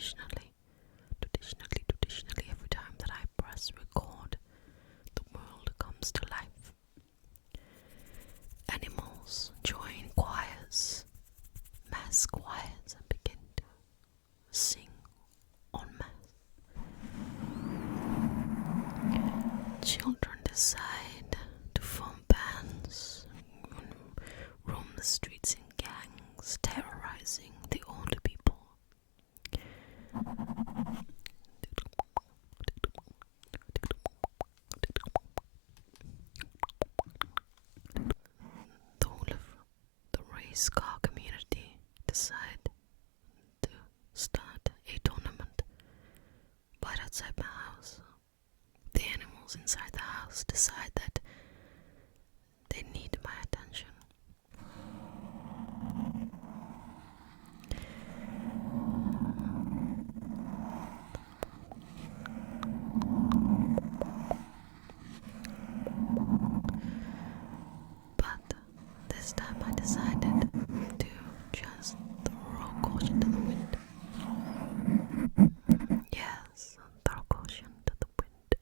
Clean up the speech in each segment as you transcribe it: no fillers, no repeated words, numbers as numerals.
Traditionally, every time that I press record, the world comes to life. Animals join choirs, mass choirs, and begin to sing en masse. Children decide to form bands and roam the streets in gangs, terrorizing the older people. The whole of the race car community decide to start a tournament right outside my house. The animals inside the house decide that they need my attention. But this time I decided to just throw caution to the wind. Yes, throw caution to the wind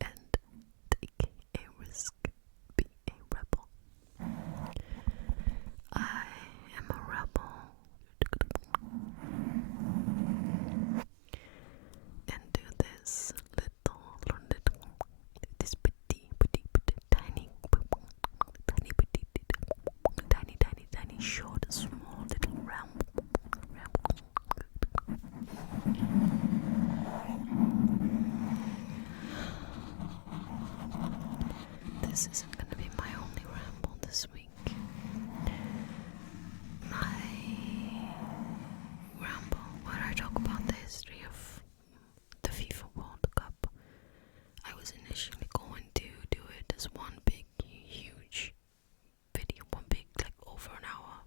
and take a risk, be a rebel. I am a rebel. And do this this tiny, short, small little ramble. This isn't going to be my only ramble this week. My ramble, where I talk about the history of the FIFA World Cup. I was initially going to do it as one big, huge video, one big, like over an hour.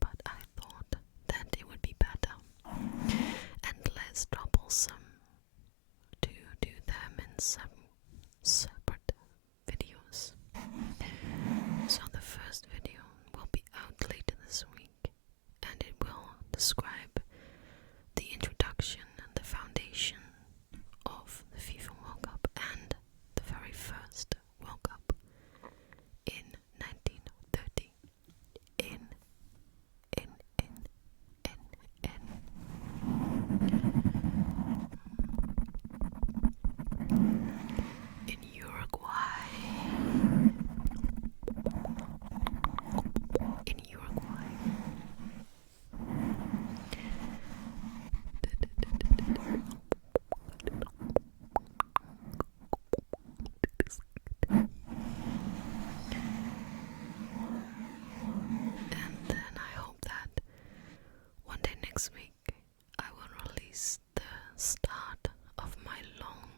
But I thought that it would be better and less troublesome to do them in some separate videos. So the first video will be out later this week, and it will describe the introduction and the foundation of the FIFA World Cup and the very first World Cup in 1930 in Uruguay. And then I hope that one day next week I will release the start of my long,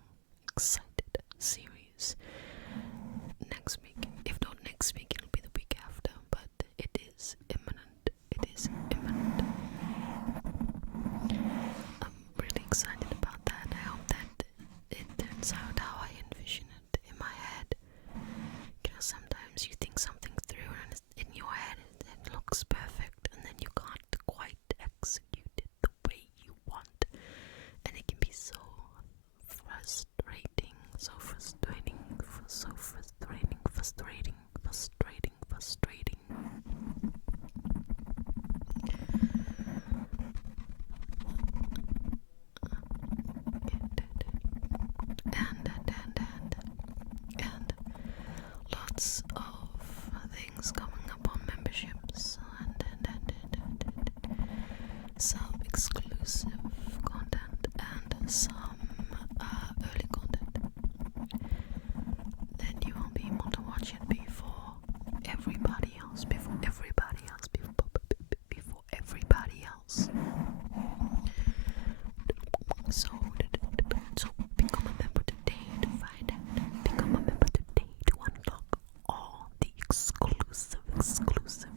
excited series next week. If not next week, it'll be the week after, but it is imminent. I'm really excited about that. I hope that it turns out how I envision it in my head. You know, sometimes you think something through and in your head it looks perfect, and then you can't quite execute it the way you want, and it can be so frustrating. And lots of things coming up on memberships and some exclusive content and some early content. Then you will be able to watch it before everybody else. So become a member today to find out. Become a member today to unlock all the exclusive content.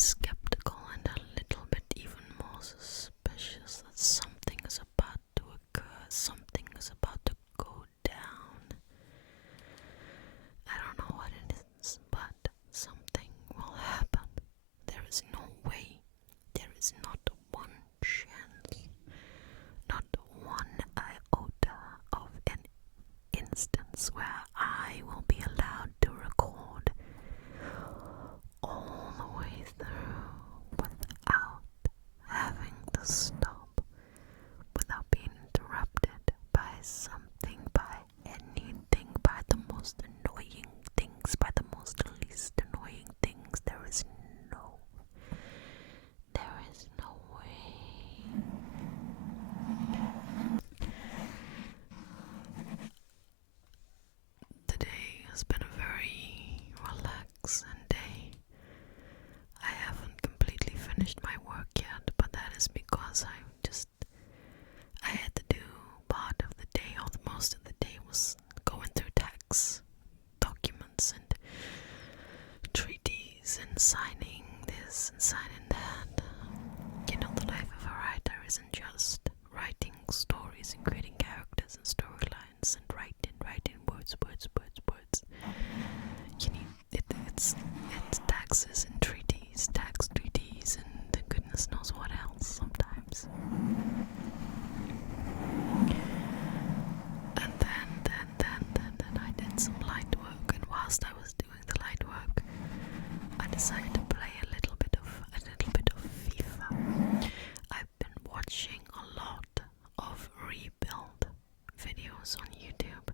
skeptical and a little bit even more suspicious that something is about to occur, something is about to go down. I don't know what it is, but something will happen. There is no way, there is not one chance, not one iota of an instance where I will be allowed to record all the way through without having to stop, without being interrupted by something, by anything, by the most annoying things, by the most least annoying things. There is no way. Today has been a very relaxing day. I haven't completely finished my work yet, but that is because I had to do part of the day, or most of the day was going through tax documents and treaties and signing this and signing that. You know, the life of a writer isn't just writing stories and creating characters and storylines and writing words. You need it's taxes and tax treaties, and goodness knows what else sometimes. And then I did some light work, and whilst I was doing the light work, I decided to play a little bit of FIFA. I've been watching a lot of rebuild videos on YouTube.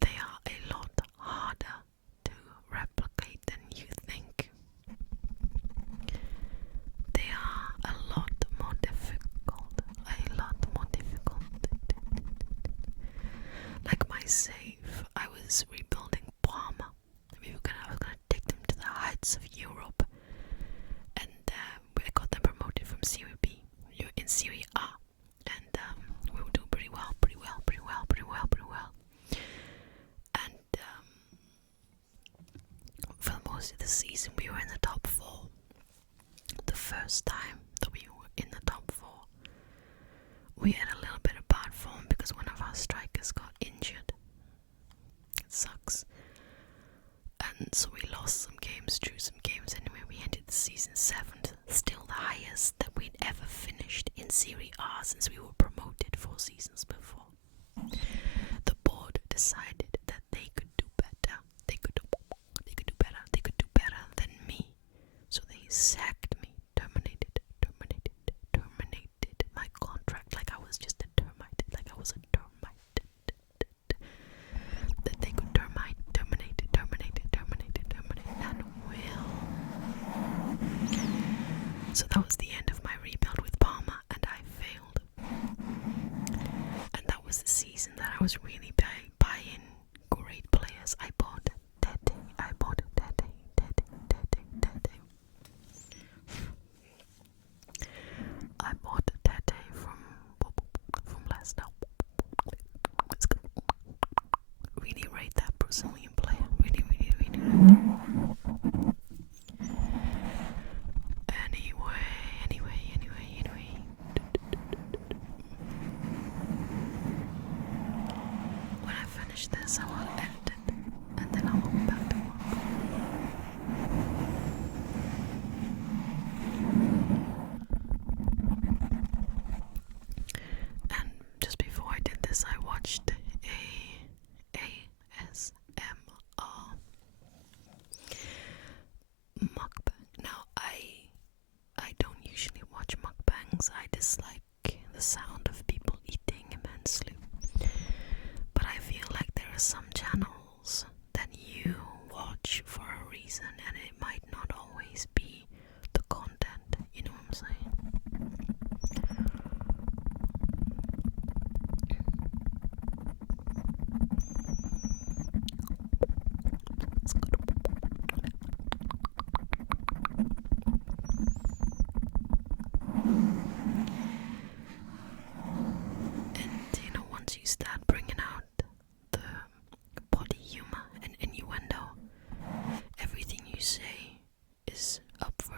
They are a lot harder to replicate than you think. They are a lot more difficult. Like my save, I was rebuilding Parma. I was gonna take them to the heights of Europe, and I got them promoted from Serie B in Serie A, and we were doing pretty well. And for most of the season, we were in the top 4. The first time that we were in the top 4, we had a little bit of bad form because one of our strikers got injured. It sucks. And so we lost some games, drew some games. Anyway, we ended the season 7th, still the highest that we'd ever finished in Serie A since we were promoted 4 seasons before. The board decided that they could do better. They could do better than me. So they sacked me, terminated my contract like I was just a termite, that they could terminate at will. So that was the end of my rebuild with Parma, and I failed. And that was the season that I was really buying great players. I bought Tete. I bought Tete from Leicester. Really rate that Brazilian player. Really. Anyway. When I finish this, I will edit it, and then I'll go back to work. And just before I did this, I watched a ASMR mukbang. Now, I don't usually watch mukbangs. I dislike the sound of people eating immensely. But I feel like there are some channels that you watch for a reason, and it might not always be the content. You know what I'm saying? And you know, once you start bringing out the body humor and innuendo, everything you say is up for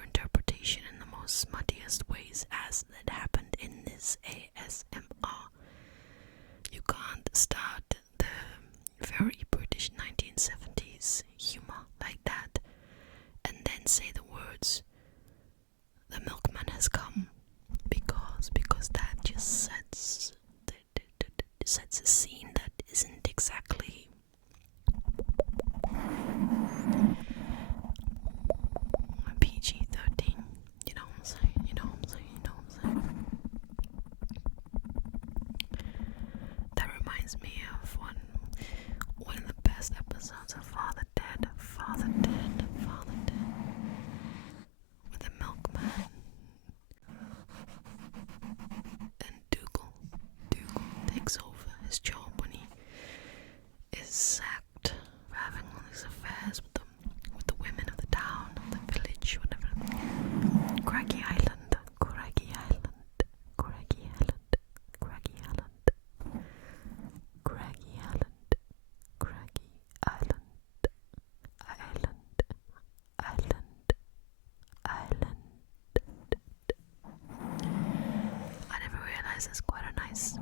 conversation in the most smuttiest ways as that happened in this ASMR. You can't start the very British 1970s humor like that and then say the words, "The milkman has come," because that just sets a scene that isn't exactly PG-13. You know what I'm saying? You know what I'm saying? You know what I'm saying? That reminds me of one of the best episodes of Father Dead, with the milkman and Dougal takes over his job when he is sacked for having all these affairs with the women of the town, of the village, whatever. Craggy Island, Craggy Island, Craggy Island, Craggy Island, Craggy Island, Craggy Island, Island. I never realized that's quite a nice